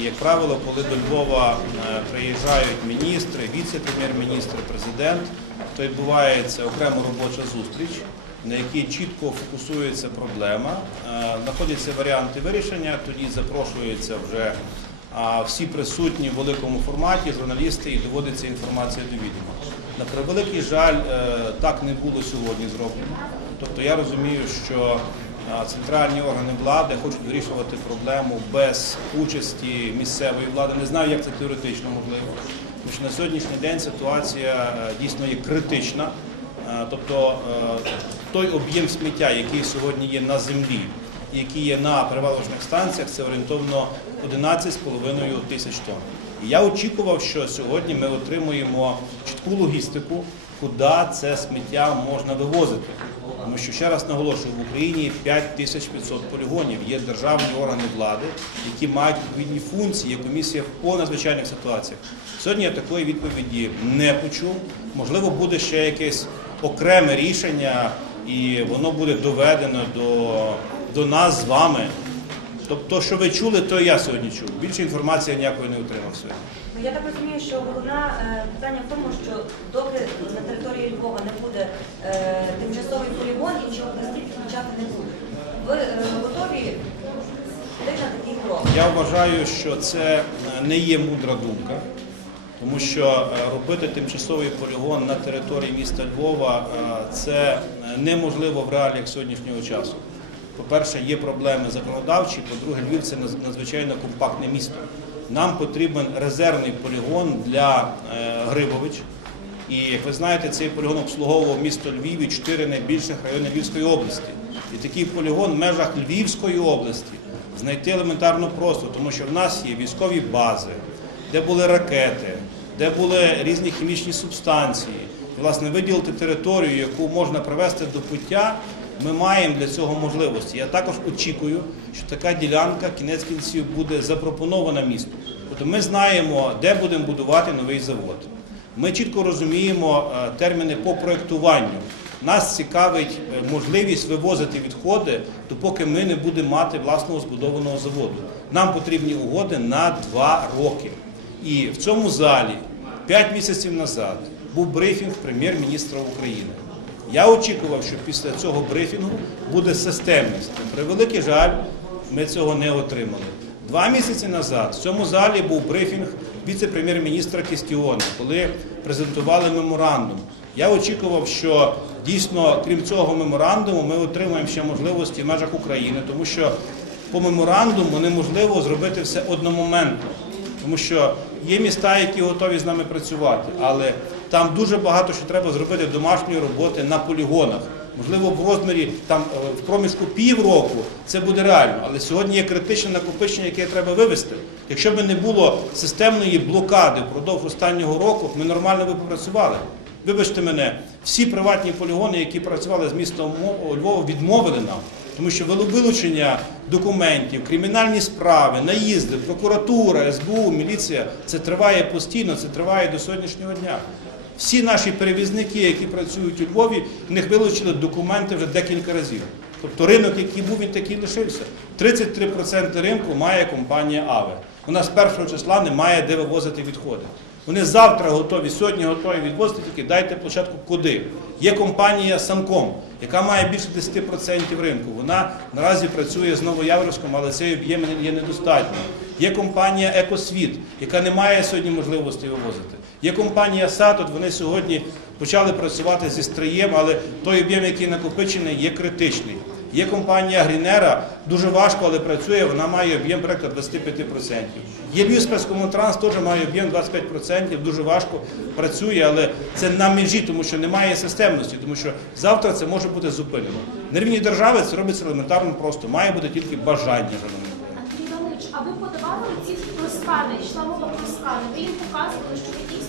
Як правило, коли до Львова е, приїжджають міністри, віце-прем'єр-міністр, президент, то відбувається окрема робоча зустріч, на якій чітко фокусується проблема, е, знаходяться варіанти вирішення, тоді запрошуються вже всі присутні в великому форматі, журналісти, і доводиться інформація до відома. На превеликий жаль, е, так не було сьогодні зроблено. Тобто я розумію, що центральні органи влади хочуть вирішувати проблему без участі місцевої влади. Не знаю, як це теоретично можливо. Тому що на сьогоднішній день ситуація е, дійсно є критична. Е, Тобто е, той об'єм сміття, який сьогодні є на землі, який є на перевалочних станціях, це орієнтовно 11,5 тисяч тонн. І я очікував, що сьогодні ми отримуємо чітку логістику, куди це сміття можна вивозити. Тому що ще раз наголошую, в Україні 5500 полігонів, є державні органи влади, які мають відповідні функції, є комісія по надзвичайних ситуаціях. Сьогодні я такої відповіді не почув. Можливо, буде ще якесь окреме рішення, і воно буде доведено до, до нас з вами. Тобто, що ви чули, то я сьогодні чув. Більше інформації ніякої не отримав сьогодні. Ну, Я так розумію, що головне питання в тому, що доки на території Львова не буде е, тимчасовий полігон, інші області підключати не будуть. Ви е, готові йти на такий крок? Я вважаю, що це е, не є мудра думка, тому що робити тимчасовий полігон на території міста Львова це неможливо в реаліях сьогоднішнього часу. По-перше, є проблеми законодавчі, по-друге, Львів це надзвичайно компактне місто. Нам потрібен резервний полігон для е, Грибович. І як ви знаєте, цей полігон обслуговував місто Львів і чотири найбільших райони Львівської області. І такий полігон в межах Львівської області знайти елементарно просто, тому що в нас є військові бази, де були ракети, де були різні хімічні субстанції. І, власне, виділити територію, яку можна привести до пуття, ми маємо для цього можливості. Я також очікую, що така ділянка кінець кінців буде запропонована місту. Тобто ми знаємо, де будемо будувати новий завод. Ми чітко розуміємо е, терміни по проєктуванню. Нас цікавить е, можливість вивозити відходи, допоки ми не будемо мати власного збудованого заводу. Нам потрібні угоди на два роки. І в цьому залі 5 місяців назад був брифінг прем'єр-міністра України. Я очікував, що після цього брифінгу буде системність. При великий жаль, ми цього не отримали. Два місяці назад в цьому залі був брифінг віце-прем'єр-міністра Кістіона, коли презентували меморандум. Я очікував, що дійсно, крім цього меморандуму, ми отримаємо ще можливості в межах України, тому що по меморандуму неможливо зробити все одномоментно. Тому що є міста, які готові з нами працювати, але там дуже багато що треба зробити домашньої роботи на полігонах. Можливо, в розмірі там е, в проміжку півроку це буде реально, але сьогодні є критичне накопичення, яке треба вивести. Якщо б не було системної блокади впродовж останнього року, ми нормально би попрацювали. Вибачте мене, всі приватні полігони, які працювали з містом Мо- Львова, відмовили нам. Тому що вилу- вилучення документів, кримінальні справи, наїзди, прокуратура, СБУ, міліція це триває постійно, це триває до сьогоднішнього дня. Всі наші перевізники, які працюють у Львові, в них вилучили документи вже декілька разів. Тобто ринок, який був, він такий лишився. 33% ринку має компанія АВЕ. Вона з першого числа не має де вивозити відходи. Вони завтра готові, сьогодні готові відвозити, тільки дайте площадку куди. Є компанія Санком, яка має більше 10% ринку. Вона наразі працює з Новояворівськом, але цей об'єм є недостатньо. Є компанія Екосвіт, яка не має сьогодні можливості вивозити. Є компанія Сатот, вони сьогодні почали працювати зі стриєм, але той об'єм, який накопичений, є критичний. Є компанія Грінера, дуже важко, але працює, вона має об'єм проекту 25%. Є Львівспецкомунтранс, теж має об'єм 25%, дуже важко працює, але це на межі, тому що немає системності, тому що завтра це може бути зупинено. На рівні держави це робиться елементарно просто, має бути тільки бажання. Андрій Іванович, а ви подавали ці скани, йшла мова про. Ви їм показували, що дійсно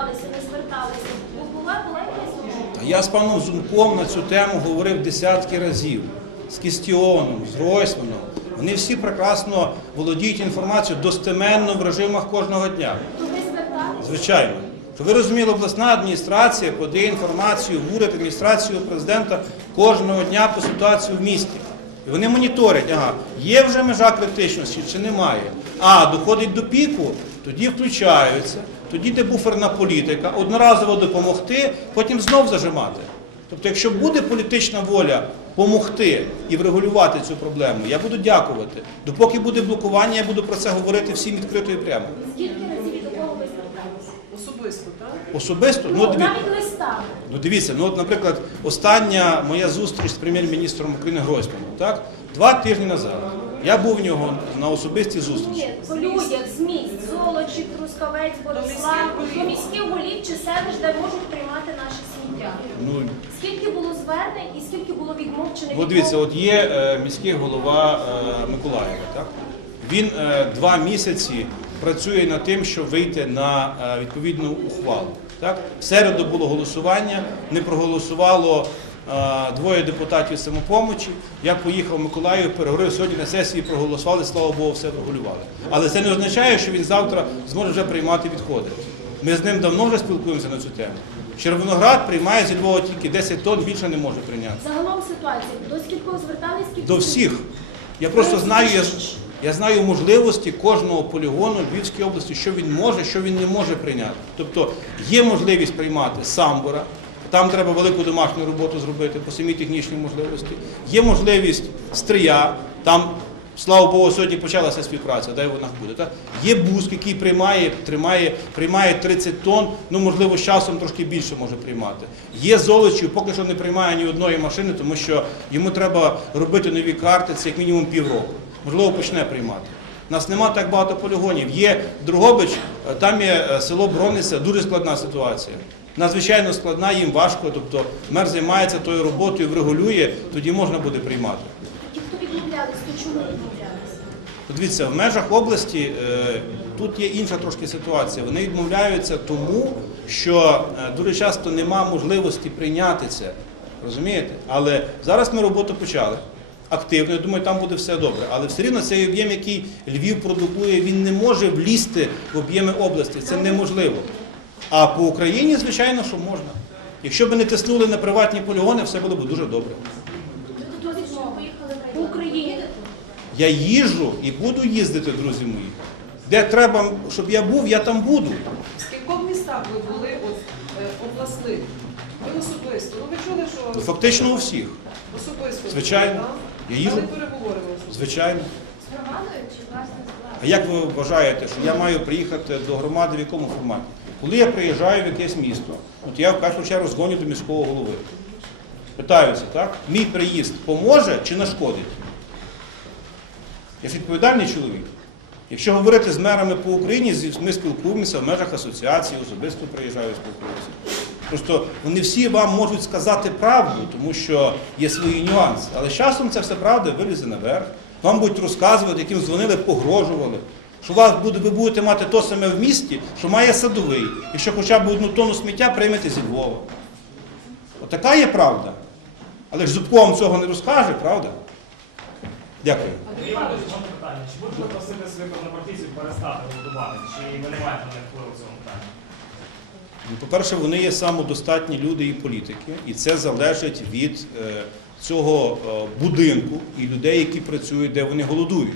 зверталися, не зверталися. Бо була була якась. Я з паном Зунком на цю тему говорив десятки разів. З Кістіоном, з Ройсманом. Вони всі прекрасно володіють інформацією достеменно в режимах кожного дня. То ви зверталися? Звичайно. Щоб ви розуміли, обласна адміністрація подає інформацію в уряд адміністрацію президента кожного дня по ситуації в місті. І вони моніторять, ага, є вже межа критичності чи немає. А доходить до піку, тоді включаються, тоді йде буферна політика, одноразово допомогти, потім знов зажимати. Тобто, якщо буде політична воля допомогти і врегулювати цю проблему, я буду дякувати. Допоки буде блокування, я буду про це говорити всім відкрито і прямо. Скільки разів до кого ви зверталися? Особисто, так? Особисто, ну, Ну, диві- навіть листами. Ну дивіться, ну от, наприклад, остання моя зустріч з прем'єр-міністром України Гройсманом, так? Два тижні назад. Я був в нього на особистій зустрічі. По людях з місць, Золочі, Трускавець, Борислав, до міських голів чи селищ, де можуть приймати наше сміття. Ну, Скільки було звернень і скільки було відмов чи не от дивіться, от є е, міський голова е, Миколаєва, так? Він е, два місяці працює над тим, щоб вийти на е, відповідну ухвалу. Так? В середу було голосування, не проголосувало двоє депутатів самопомочі. Я поїхав в Миколаїв, переговорив сьогодні на сесії, проголосували, слава Богу, все врегулювали. Але це не означає, що він завтра зможе вже приймати відходи. Ми з ним давно вже спілкуємося на цю тему. Червоноград приймає зі Львова тільки 10 тонн, більше не може прийняти. Загалом ситуація. До скількох звертались, скільки До всіх. Я просто знаю, я, я знаю можливості кожного полігону Львівської області, що він може, що він не може прийняти. Тобто є можливість приймати самбора, там треба велику домашню роботу зробити по самій технічній можливості. Є можливість стрия, там, слава Богу, сьогодні почалася співпраця, дай вона буде. Так? Є буск, який приймає, тримає, приймає 30 тонн, ну можливо, з часом трошки більше може приймати. Є золочів, поки що не приймає ні одної машини, тому що йому треба робити нові карти, це як мінімум півроку. Можливо, почне приймати. У нас нема так багато полігонів. Є Другобич, там є е, село Брониця, дуже складна ситуація. Надзвичайно складна, їм важко, тобто мер займається тою роботою, врегулює, тоді можна буде приймати. Ті, хто відмовлялись, то чому відмовлялися? Дивіться, в межах області е, тут є інша трошки ситуація. Вони відмовляються тому, що е, дуже часто нема можливості прийняти це. Розумієте? Але зараз ми роботу почали. Активно, я думаю, там буде все добре. Але все рівно цей об'єм, який Львів продукує, він не може влізти в об'єми області. Це неможливо. А по Україні, звичайно, що можна. Якщо б не тиснули на приватні полігони, все було б дуже добре. По Україні. Я їжджу і буду їздити, друзі мої. Де треба, щоб я був, я там буду. В скількох містах ви були от, е, обласних? Ви особисто. Ну ви чули, Ну, що Фактично у всіх. особисто? Звичайно. Я. Але особисто. Звичайно. З громадою чи власне з А як ви вважаєте, що я маю приїхати до громади в якому форматі? Коли я приїжджаю в якесь місто, от я в першу чергу дзвоню до міського голови. Питаюся, так? Мій приїзд поможе чи нашкодить? Я ж відповідальний чоловік. Якщо говорити з мерами по Україні, ми спілкуємося в межах асоціації, особисто приїжджаю спілкуюся. Просто вони всі вам можуть сказати правду, тому що є свої нюанси. Але з часом це все правда вилізе наверх. Вам будуть розказувати, яким дзвонили, погрожували. Що вас буде, ви будете мати то саме в місті, що має садовий. Якщо хоча б одну тонну сміття приймете зі Львова. Отака є правда. Але ж Зубко вам цього не розкаже, правда? Дякую. Андрій Іванович, можна питання. Чи будете просити своїх однопартійців перестати голодувати? Чи ви не маєте на них впливу в цьому питанні? Ну, По-перше, вони є самодостатні люди і політики, і це залежить від е, цього е, будинку і людей, які працюють, де вони голодують.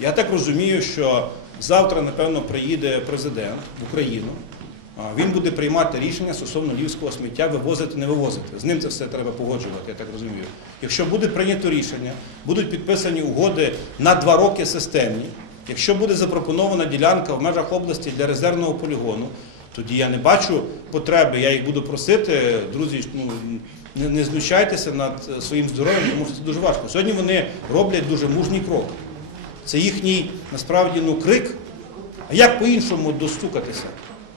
Я так розумію, що завтра, напевно, приїде президент в Україну. Він буде приймати рішення стосовно львівського сміття вивозити, не вивозити. З ним це все треба погоджувати, я так розумію. Якщо буде прийнято рішення, будуть підписані угоди на два роки системні. Якщо буде запропонована ділянка в межах області для резервного полігону, тоді я не бачу потреби, я їх буду просити, друзі, ну, не, не знущайтеся над е, своїм здоров'ям, тому що це дуже важко. Сьогодні вони роблять дуже мужній крок. Це їхній насправді ну, крик. А як по-іншому достукатися?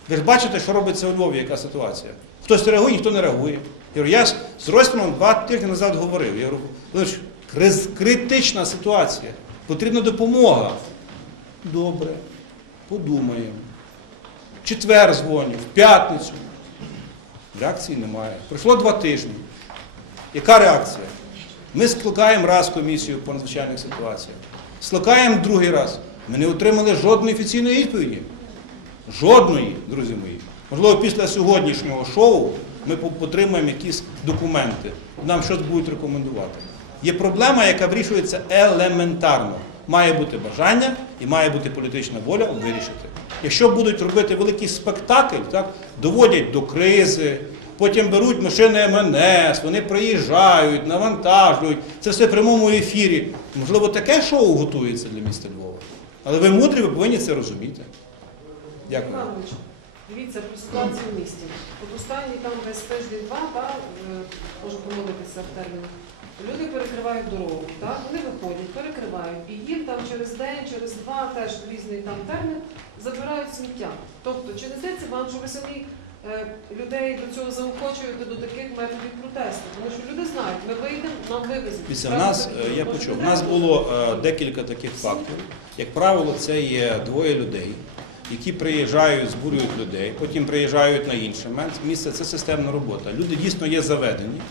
Ви ж бачите, що робиться у Львові, яка ситуація. Хтось реагує, ніхто не реагує. Я, говорю, я з Ройсманом два тижні назад говорив. Я говорю, критична ситуація, потрібна допомога. Добре, подумаємо. В Четвер дзвоню, в п'ятницю. Реакції немає. Пройшло два тижні. Яка реакція? Ми скликаємо раз комісію по надзвичайних ситуаціях. Скликаємо другий раз. Ми не отримали жодної офіційної відповіді. Жодної, друзі мої. Можливо, після сьогоднішнього шоу ми отримаємо якісь документи. Нам щось будуть рекомендувати. Є проблема, яка вирішується елементарно. Має бути бажання і має бути політична воля вирішити. Якщо будуть робити великий спектакль, так, доводять до кризи, потім беруть машини МНС, вони приїжджають, навантажують. Це все в прямому ефірі. Можливо, таке шоу готується для міста Львова. Але ви мудрі, ви повинні це розуміти. Дякую. Іванович, дивіться про ситуацію в місті. От останні там десь тиждень-два, е, можу помилитися в термінах, люди перекривають дорогу, так? вони виходять, перекривають, і їм там через день, через два, теж різний там термін, забирають сміття. Тобто, чи не здається вам, що ви самі людей до цього заохочуєте до таких методів протесту? Тому що люди знають, ми вийдемо, нам вивезуть. Після нас, е, я почув, в нас було е, декілька таких факторів. Як правило, це є двоє людей, які приїжджають, збурюють людей, потім приїжджають на інше місце. Це системна робота. Люди дійсно є заведені.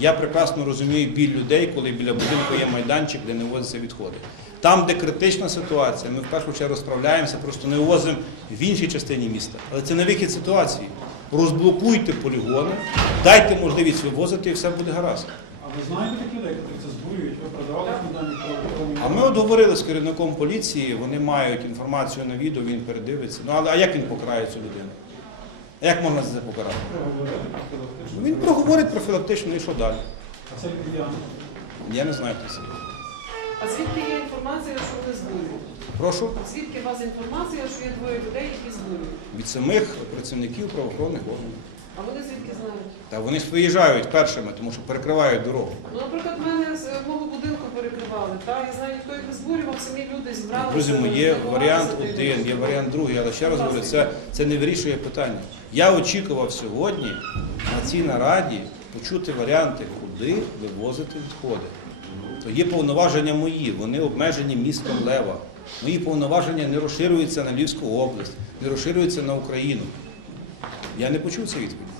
Я прекрасно розумію біль людей, коли біля будинку є майданчик, де не возяться відходи. Там, де критична ситуація, ми в першу чергу справляємося, просто не вивозимо в іншій частині міста. Але це не вихід ситуації. Розблокуйте полігони, дайте можливість вивозити і все буде гаразд. А ви знаєте таких людей, які це збурюють? Ви продавали дані? А ми от говорили з керівником поліції, вони мають інформацію на відео, він передивиться. Ну але а як він покарає цю людину? А як можна це покарати? Він проговорить профілактично і що далі? А це кияни. Я не знаю хто це. А звідки є інформація, що вони збурюють? Прошу Звідки у вас інформація, що є двоє людей, які збурюють? від самих працівників правоохоронних органів. А вони звідки знають? Та вони ж виїжджають першими, тому що перекривають дорогу. Ну, наприклад, мене з мого будинку перекривали. Та я знаю, ніхто їх не збурював, самі люди зібрали. Друзі мої, є варіант один, є варіант другий, але ще раз говорю, це, це не вирішує питання. Я очікував сьогодні на цій нараді почути варіанти, куди вивозити відходи. То є повноваження мої, вони обмежені містом Лева. Мої повноваження не розширюються на Львівську область, не розширюються на Україну. Я не почув цю відповідь.